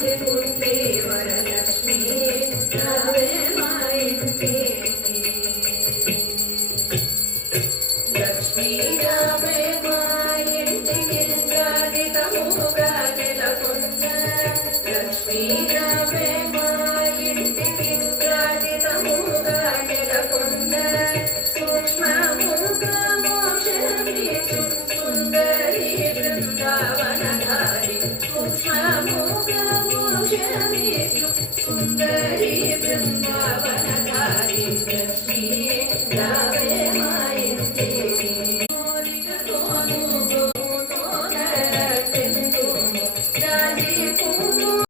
పుట్టే వరలక్ష్మి రావే మా ఇంటికి లక్ష్మీ రావే మా ఇంటికి రాజితముగా నెలకొన్న లక్ష్మీ